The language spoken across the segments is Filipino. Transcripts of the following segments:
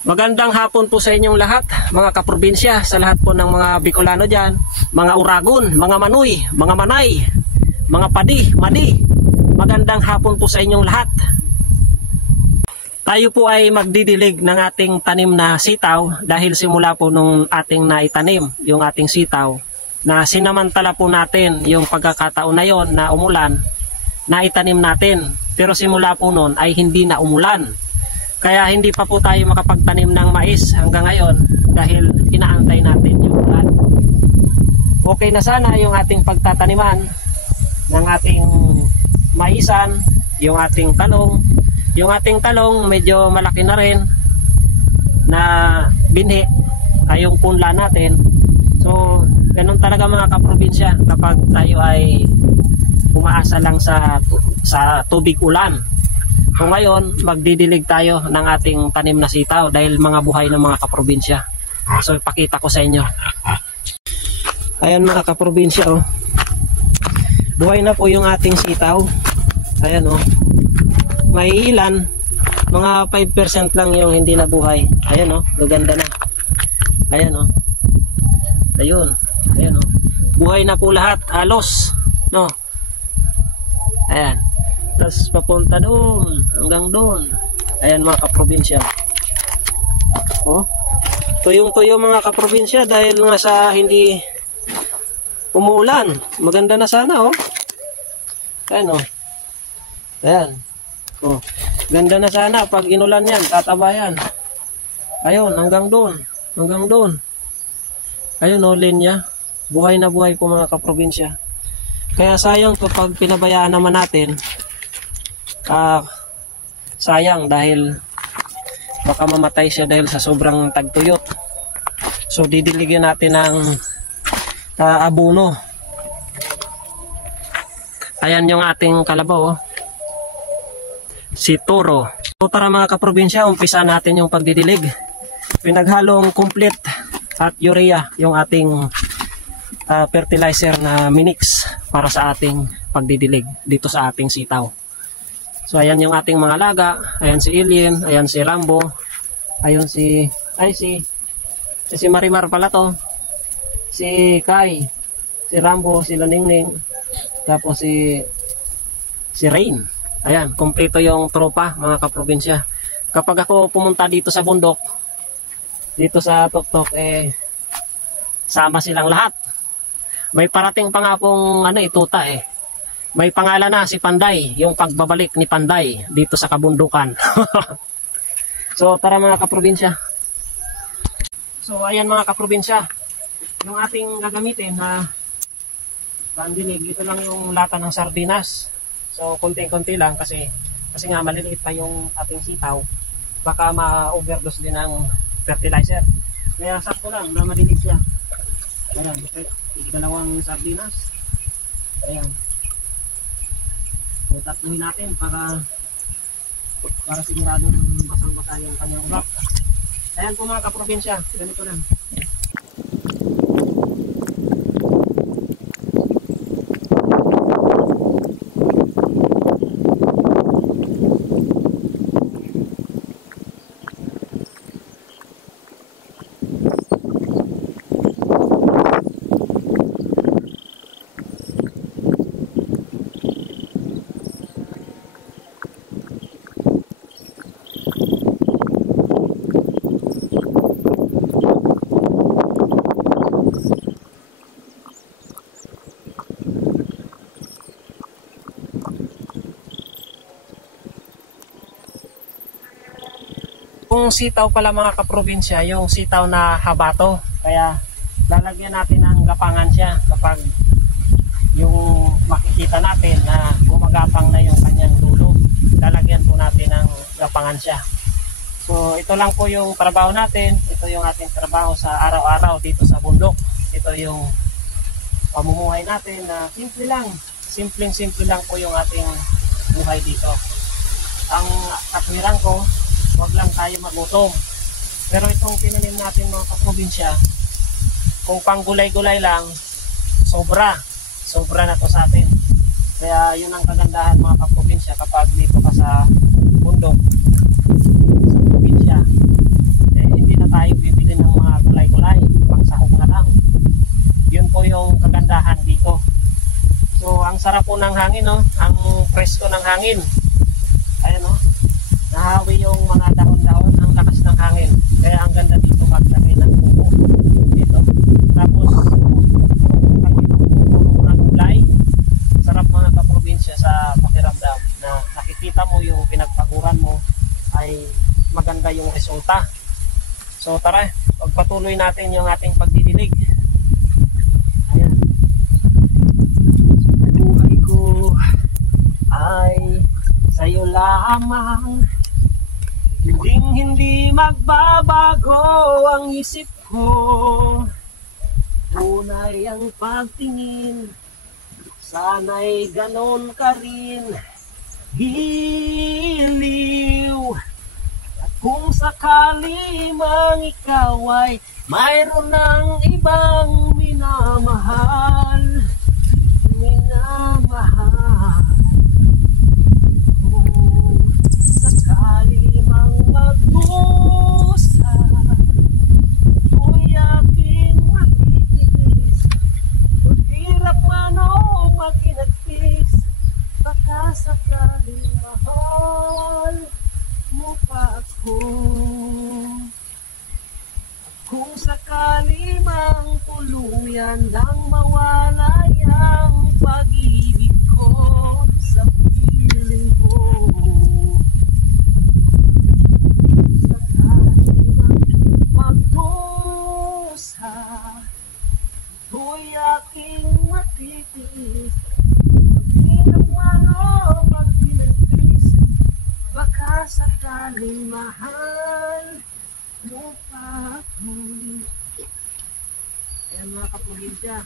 Magandang hapon po sa inyong lahat, mga kaprobinsya, sa lahat po ng mga Bicolano dyan, mga Uragon, mga Manoy, mga Manay, mga Padi, Madi. Magandang hapon po sa inyong lahat. Tayo po ay magdidilig ng ating tanim na sitaw dahil simula po nung ating naitanim, yung ating sitaw, na sinamantala po natin yung pagkakataon na yon na umulan, na itanim natin. Pero simula po nun ay hindi na umulan. Kaya hindi pa po tayo makapagtanim ng mais hanggang ngayon dahil inaantay natin yung ulan. Okay na sana yung ating pagtataniman ng ating maisan, yung ating talong. Yung ating talong medyo malaki na rin na binhi ay yung punla natin. So ganun talaga mga kaprobinsya kapag tayo ay umaasa lang sa tubig ulan. So ngayon, magdidilig tayo ng ating tanim na sitaw dahil mga buhay ng mga kaprobinsya. So ipakita ko sa inyo. Ayan mga kaprobinsya, oh. Buhay na po yung ating sitaw. Ayan, oh. May ilan, mga 5% lang yung hindi na buhay. Ayan, oh, gaganda na. Ayan, oh. Ayun, ayan, oh. Buhay na po lahat, halos, no. Ayan. Tapos papunta doon, hanggang doon. Ayan mga kaprobinsya. Oh, tuyong-tuyo mga kaprobinsya dahil nga sa hindi umuulan. Maganda na sana, oh. Ayan, oh. Ayan. Oh, ganda na sana pag inulan yan, tatabayan. Ayun, hanggang doon. Hanggang doon. Ayun, oh, linya. Buhay na buhay po mga kaprobinsya. Kaya sayang kapag pinabayaan naman natin. Sayang dahil baka mamatay siya dahil sa sobrang tagtuyot. So didiligyan natin ng abono. Ayan yung ating kalabaw, oh. Si Toro. So tara mga kaprobinsya, umpisa natin yung pagdidilig. Pinaghalong complete at urea yung ating fertilizer na minix para sa ating pagdidilig dito sa ating sitaw. So ayan yung ating mga laga, ayan si Alien, ayan si Rambo, ayan si Marimar pala to, si Kai, si Rambo, si Laningning, tapos si Rain. Ayan, kumpleto yung tropa mga kaprobinsya. Kapag ako pumunta dito sa bundok, dito sa Tuktok, sama silang lahat. May parating pa nga pong ituta eh. May pangalan na si Panday, yung pagbabalik ni Panday dito sa kabundukan. So tara mga kaprobinsya. So ayan mga kaprobinsya, yung ating gagamitin na pandilig, ito lang yung lata ng sardinas. So konti-konti lang kasi nga maliliit pa yung ating sitaw. Baka ma-overdose din ng fertilizer. Kaya sakto lang na madilig siya. Ayan, dalawang sardinas. Ayan. Tatluhin natin para siguradong basang-basa yung kanyang ulap. Ayan po mga kaprobinsya, ganito lang. Kung sitaw pala mga kaprobinsya, yung sitaw na habato. Kaya lalagyan natin ng gapangan siya kapag yung makikita natin na gumagapang na yung kanyang dulo. Lalagyan po natin ng gapangan siya. So ito lang po yung trabaho natin. Ito yung ating trabaho sa araw-araw dito sa bundok. Ito yung pamumuhay natin na simple lang. Simpleng-simple lang po yung ating buhay dito. Ang katwiran ko, huwag lang tayo magutom. Pero itong tinanim natin mga kaprobinsya, kung pang gulay-gulay lang, sobra na to sa atin. Kaya yun ang kagandahan mga kaprobinsya kapag dito ka sa bundok, sa probinsya. sarap po ng hangin, no? Ang presko ng hangin. Ayan, no? Nahawi yung mga dahon-dahon, ang lakas ng hangin. Kaya ang ganda dito magdami ng buko. Dito. Tapos, ng gulay. Sarap mga kaprobinsya sa pakiramdam na nakikita mo yung pinagpaguran mo ay maganda yung resulta. So tara, pagpatuloy natin yung ating pagdidilig. Ayan. Buhay ko ay sa'yo lamang, hindi magbabago ang isip ko. Tunay ang pagtingin, sana'y ganon ka rin. Giliw. At kung sakali mang ikaw ay mayroon ng ibang minamahal, sakali mang magdusa, ako'y aking matitis. Maghirap man o maginagpis, baka sakali mahal mo pa ako. Kung sakali mang tuluyan nang mawalay ang pag-ibig ko sa piling ko, sakali mang magdusa, ako'y aking matitis. Maghirap man o maginagpis, baka sakaling mahal mo pa ako. Ayan mga kaprobinsya,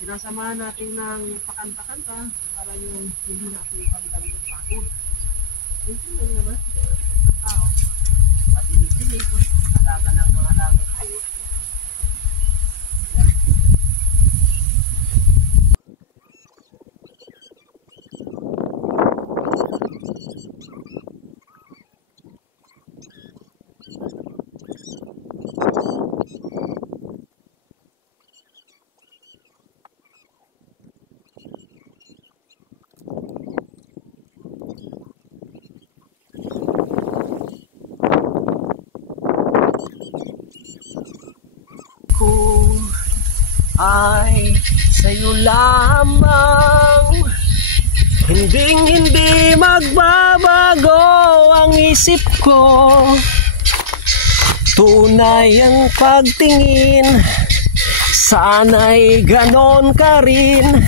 sinasamahan natin ng pakanta-kanta para yung hindi natin pagdang ng pagod. Ito lang naman, tao patinig-tinig, alaga ng mga alaga kayo. Ko ay sa'yo lamang, hindi magbabago ang isip ko. Tunay ang pagtingin, sana'y ganon ka rin.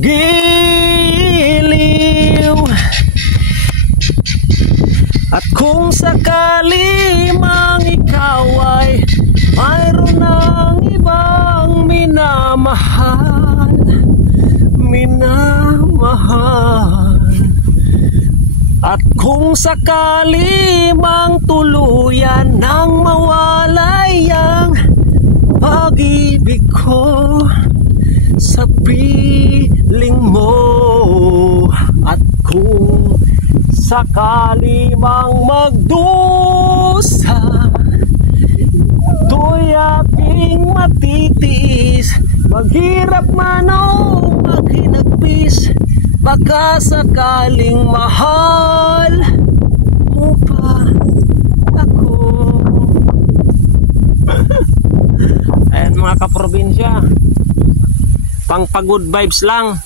Giliw. At kung sakali mang ikaw ay mayroon ng ibang minamahal, at kung sakali mang tuluyan nang mawalay ang pag-ibig ko sa piling mo, at kung sakali mang magdusa, ako'y aking matitiis. Maghirap man o maghinagpis, baka sakaling mahal mo pa ako. Ayan mga kaprobinsya, pang pagod vibes lang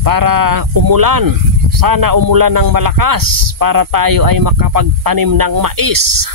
para umulan. Sana umulan ng malakas para tayo ay makapagtanim ng mais.